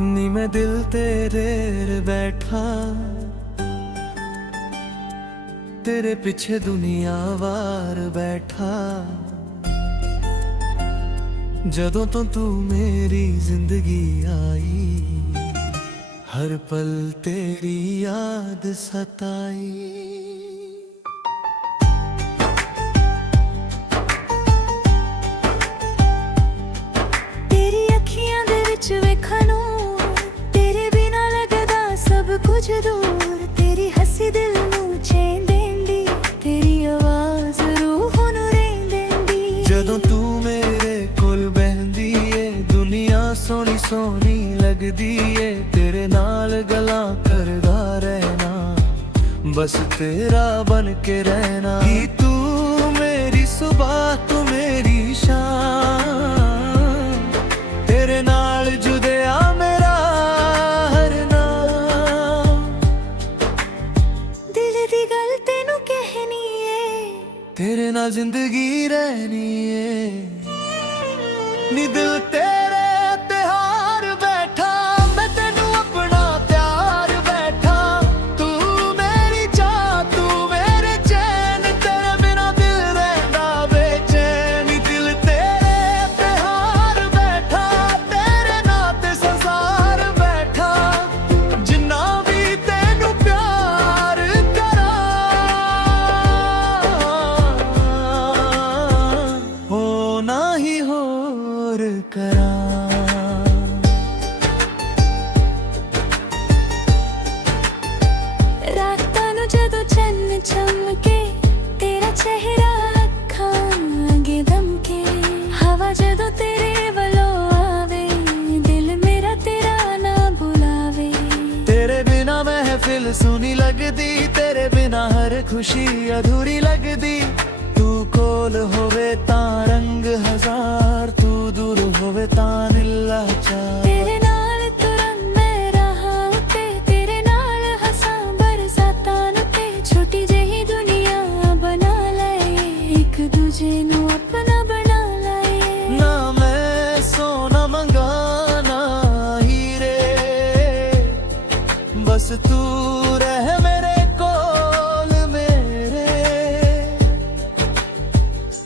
नी मैं दिल तेरे बैठा, तेरे पीछे दुनिया वार बैठा। जदों तो तू मेरी जिंदगी आई, हर पल तेरी याद सताई। कुछ दूर तेरी हसी दिल नू चैन देंदी, तेरी आवाज रूह नू रैन देंदी। जदों तू मेरे कोल बहंदी ए, दुनिया सोनी सोनी लगदी ए। तेरे नाल गल्लां करदा रहना, बस तेरा बन के रहना। कि तू मेरी सुबह तू मेरी शाम, तेरे नाल जुदया मेरा हर नाम। दिल दी गल तेनू कहनी है, तेरे नाल जिंदगी रहनी है। नी दिल तेरे ते हार बैठा, मैं तेनू अपना प्यार बैठा। तू मेरी चाह तू मेरे चैन, तेरे बिना दिल रहना बेचैन। नी दिल तेरे ते हार बैठा, तेरे नाल ते संसार बैठा। जिन्ना भी तेनू प्यार करा, हो ना ही होर करा। रातां नू जदों चन्न चमके, तेरा चेहरा अखां अगे दमके। हवा जदों तेरे वलों आवे, दिल मेरा तेरा ना बुलावे। तेरे बिना महफिल सुनी लगदी, तेरे बिना हर खुशी अधूरी लगदी। तू कोल होवे तां रंग हजार, तू दूर होवे तां नीला चार। तेरे नाल तुरन मैं रहा ते, तेरे नाल हसां बरसातां नू ते। छोटी जही दुनिया बना लाए, एक दूजे नू अपना बना लाए। ना मैं सोना मंगाना हीरे, बस तू रह मेरे कोल मेरे।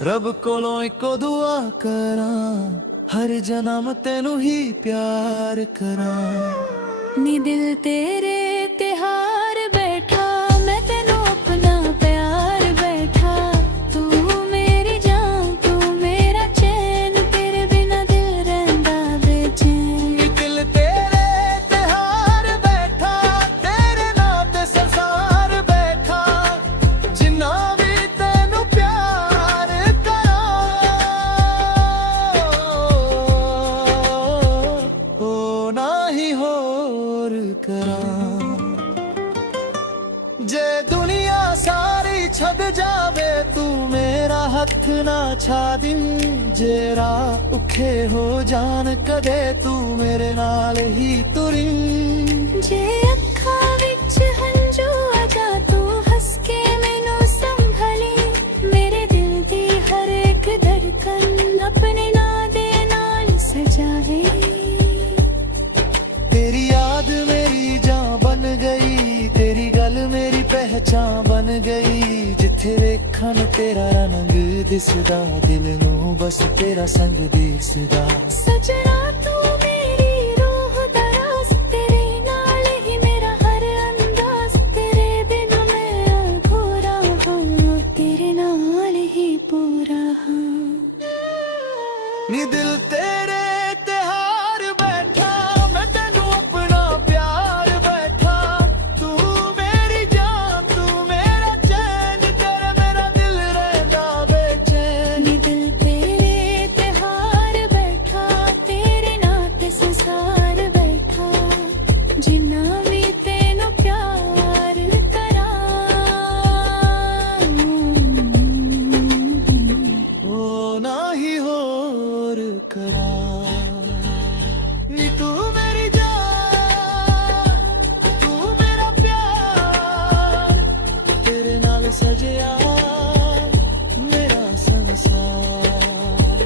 रब कोलों इको दुआ करा, हर जन्म तेनू ही प्यार करा। नी दिल तेरे ते हार बैठा, मैं तेनू अपना प्यार बैठा। तू मेरी जान तू मेरा चैन, तेरे बिना दिल रहंदा बेचैन। नी दिल तेरे ते हार बैठा, तेरे नाल ते संसार बैठा। जिन्ना भी तेनू प्यार करा, हो ना ही होर करा। जे दुनिया सारी छद जावे, तू मेरा हथ ना छा दी। जे राह औखे हो जान कदे, तू मेरे नाल ही तुरी। जे अखां विच हंजू आ जा, तू हस के मैनू संभली। मेरे दिल दी हर एक धड़कन अपने नां दे नाल सजावे। तेरी याद मेरी जान बन गई, तेरी गल मेरी पहचान बन गई। जिथे वेखन तेरा रंग दिसदा, दिल नू बस तेरा संग दिसदा। सजना तू मेरी रूह दा राज, तेरे नाल ही मेरा हर अंदाज। तेरे बिन मैं अधूरा हां, तेरे नाल ही पूरा हां। नी दिल तेरे ते हार बैठा, मैं तेनू अपना प्यार बैठा। तू मेरी जान तू मेरा चैन, तेरे मेरा दिल रहंदा बेचैन। नी दिल तेरे ते हार बैठा, तेरे नाल ते संसार बैठा। जिन्ना भी तेनू प्यार करा, हो ना ही होर करा। नी तू मेरी जान तू मेरा प्यार, तेरे नाल सजिया मेरा संसार।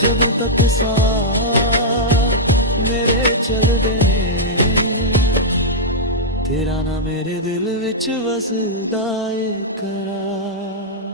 जदों तक साथ मेरे चलदे ने, ਤੇਰਾ ਨਾ ਮੇਰੇ ਦਿਲ ਵਿੱਚ ਵਸਦਾ ਏ ਕਰਾਰ।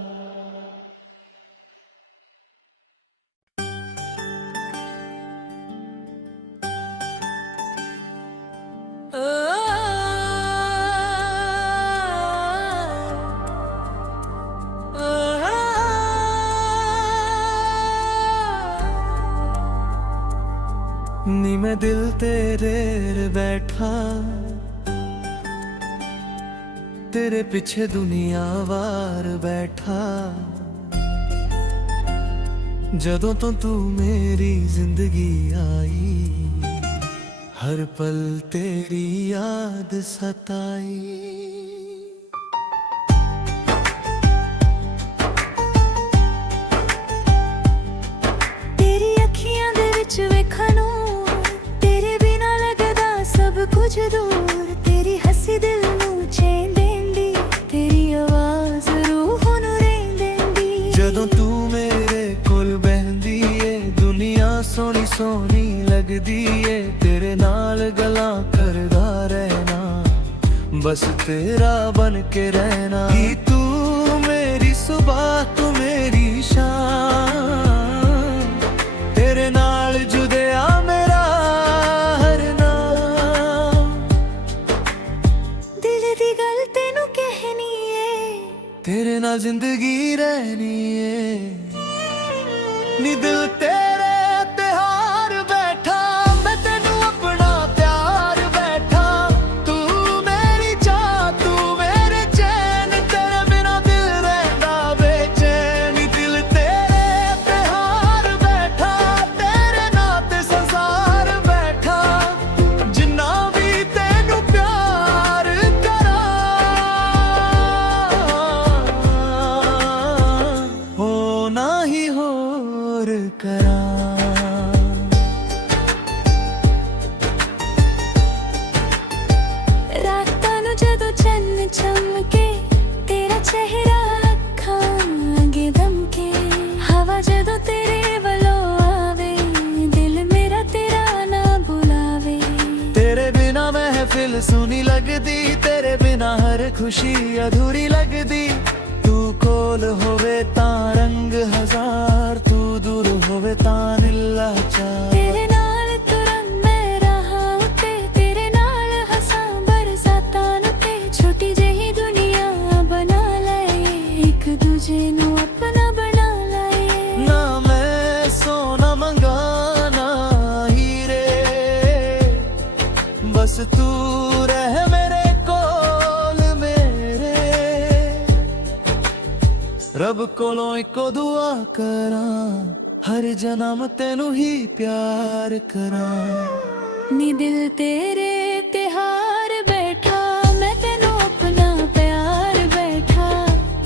ਨੀ ਮੈਂ ਦਿਲ ਤੇਰੇ ਬੈਠਾ, ਤੇਰੇ ਪਿੱਛੇ ਦੁਨੀਆ ਵਾਰ ਬੈਠਾ। ਜਦੋਂ ਤੋਂ ਤੂੰ ਮੇਰੀ ਜ਼ਿੰਦਗੀ ਆਈ, ਹਰ ਪਲ ਤੇਰੀ ਯਾਦ ਸਤਾਈ। ਤੇਰੀ ਅੱਖੀਆਂ ਦੇ ਵਿੱਚ ਵੇਖਣ ਨੂੰ, ਤੇਰੇ ਬਿਨਾਂ ਲੱਗਦਾ ਸਭ ਕੁਝ ਦੂਰ। ਤੇਰੀ ਹੱਸੀ ਦਿਲ ਨੂੰ ਚੈਨ ਦੇਂਦੀ, ਤੇਰੀ ਆਵਾਜ਼ ਰੂਹ ਨੂੰ ਰਹਿਣ ਦੇਂਦੀ। ਜਦੋਂ ਤੂੰ ਮੇਰੇ ਕੋਲ ਬਹਿੰਦੀ ਏ, ਦੁਨੀਆ ਸੋਹਣੀ ਸੋਹਣੀ ਲੱਗਦੀ ਏ। ਤੇਰੇ ਨਾਲ ਗੱਲਾਂ ਕਰਦਾ ਰਹਿਣਾ, ਬਸ ਤੇਰਾ ਬਣ ਕੇ ਰਹਿਣਾ। ਕਿ ਤੂੰ ਮੇਰੀ ਸੁਬਾਹ, ਤੂੰ ਮੇਰੀ ਸ਼ਾਮ, ਤੇਰੇ ਨਾਲ ਜੁੜਿਆ ਮੇਰਾ ਹਰ ਨਾਮ। ਦਿਲ ਦੀ ਗੱਲ ਤੈਨੂੰ ਕਹਿਣੀ ਏ, ਤੇਰੇ ਨਾਲ ਜ਼ਿੰਦਗੀ ਰਹਿਣੀ ਏ। ਨੀ ਦਿਲ ਤੇਰੇ ਤੇ ਹਾਰ ਬੈਠਾ, ਮੈਂ ਤੈਨੂੰ ਆਪਣਾ ਪਿਆਰ ਬੈਠਾ। ਤੂੰ ਮੇਰੀ ਚਾਹ, ਤੂੰ ਮੇਰੇ ਚੈਨ, ਤੇਰੇ ਬਿਨਾਂ ਦਿਲ ਰਹਿੰਦਾ ਬੇਚੈਨ। ਨੀ ਦਿਲ ਤੇਰੇ ਤੇ ਹਾਰ ਬੈਠਾ, ਤੇਰੇ ਨਾਂ ਤੇ ਸੰਸਾਰ ਬੈਠਾ। ਜਿੰਨਾ ਵੀ ਤੈਨੂੰ ਪਿਆਰ ਕਰਾਂ, ਹੋ ਨਾ ਹੀ ਹੋਰ ਕਰਾਂ। ਰਾਤਾਂ ਨੂੰ ਜਦੋਂ ਚੰਨ ਚਮਕੇ, ਤੇਰਾ ਚਿਹਰਾ ਅੱਖਾਂ ਅੱਗੇ ਦਮਕੇ। ਹਵਾ ਜਦੋਂ ਤੇਰੇ ਵੱਲੋਂ ਆਵੇ, ਦਿਲ ਮੇਰਾ ਤੇਰਾ ਨਾ ਬੁਲਾਵੇ। ਤੇਰੇ ਬਿਨਾ ਮਹਿਫਿਲ ਸੁਨੀ ਲੱਗਦੀ, ਤੇਰੇ ਬਿਨਾ ਹਰ ਖੁਸ਼ੀ ਅਧੂਰੀ ਲੱਗਦੀ। ਤੂੰ ਕੋਲ ਹੋਵੇ ਤਾਂ ਰੰਗ ਹਜ਼ਾਰ, ਤੂੰ ਦੂਰ ਹੋਵੇ ਤਾਂ ਨੀਲਾ ਚਾਰ। ਤੇਰੇ ਨਾਲ ਤੁਰਾਂ ਮੈਂ ਰਾਹਾਂ ਉੱਤੇ, ਤੇਰੇ ਨਾਲ ਹੱਸਾਂ ਬਰਸਾਤਾਂ ਨੂੰ। ਤੇ ਛੋਟੀ ਜਿਹੀ ਦੁਨੀਆ ਬਣਾ ਲਈਏ, ਇੱਕ ਦੂਜੇ ਨੂੰ ਆਪਣਾ ਬਣਾ ਲਈਏ। ਨਾ ਮੈਂ ਸੋਨਾ ਮੰਗਾ ਨਾ ਹੀਰੇ, ਬਸ ਤੂੰ ਰਹਿ ਮੇਰੇ ਕੋਲ ਮੇਰੇ। ਰੱਬ ਕੋਲੋਂ ਇੱਕੋ ਦੁਆ ਕਰਾਂ, ਹਰ ਜਨਮ ਤੈਨੂੰ ਹੀ ਪਿਆਰ ਕਰਾਂ। ਨੀ ਦਿਲ ਤੇਰੇ ਤੇ ਹਾਰ ਬੈਠਾ, ਮੈਂ ਤੈਨੂੰ ਆਪਣਾ ਪਿਆਰ ਬੈਠਾ।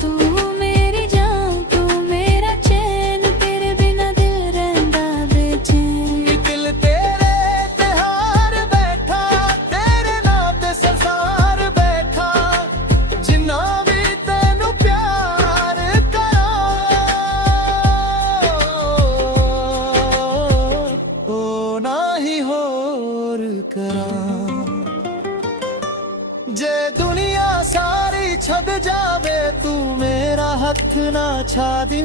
ਤੂੰ ਮੇਰੀ ਜਾਨ, ਤੂੰ ਮੇਰਾ ਚੈਨ, ਤੇਰੇ ਬਿਨਾਂ ਦਿਲ ਰਹਿੰਦਾ ਬੇਚੈਨ। ਨੀ ਦਿਲ ਤੇਰੇ ਤੇ ਹਾਰ ਬੈਠਾ, ਤੇਰੇ ਨਾਂ ਤੇ ਸੰਸਾਰ ਬੈਠਾ। ਜਿੰਨਾ ਵੀ ਤੈਨੂੰ ਪਿਆਰ ਕਰਾਂ, ਹੋ ਨਾ ਹੀ ਹੋਰ ਕਰਾਂ। ਜੇ ਦੁਨੀਆ ਸਾਰੀ ਛੱਡ ਜਾਵੇ, ਤੂੰ ਮੇਰਾ ਹੱਥ ਨਾ ਛਾੜੀ।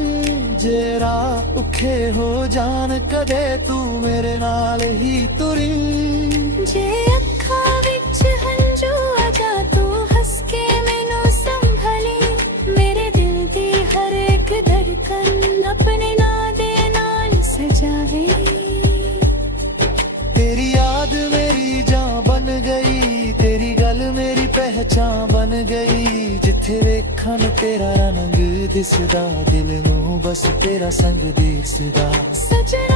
ਜੇ ਰਾਹ ਔਖੇ ਹੋ ਜਾਣ ਕਦੇ, ਤੂੰ ਮੇਰੇ ਨਾਲ ਹੀ ਤੁਰੀ। ਜੇ ਅੱਖਾਂ ਵਿੱਚ ਹੰਝੂ ਆ ਜਾ, ਤੂੰ ਹੱਸ ਕੇ ਮੈਨੂੰ ਸੰਭਲੀ। ਮੇਰੇ ਦਿਲ ਦੀ ਹਰ ਇੱਕ ਧੜਕਨ ਆਪਣੇ ਨਾਂ ਦੇ ਨਾਲ ਸਜਾਵੇ। ਤੇਰੀ ਯਾਦ ਮੇਰੀ ਜਾਨ ਬਣ ਗਈ, ਤੇਰੀ ਗੱਲ ਮੇਰੀ ਪਹਿਚਾਨ ਬਣ ਗਈ। ਜਿੱਥੇ ਵੇਖਣ ਤੇਰਾ ਰੰਗ ਦਿਸਦਾ, ਦਿਲ ਨੂੰ ਬਸ ਤੇਰਾ ਸੰਗ ਦਿਸਦਾ। ਸਜਣਾ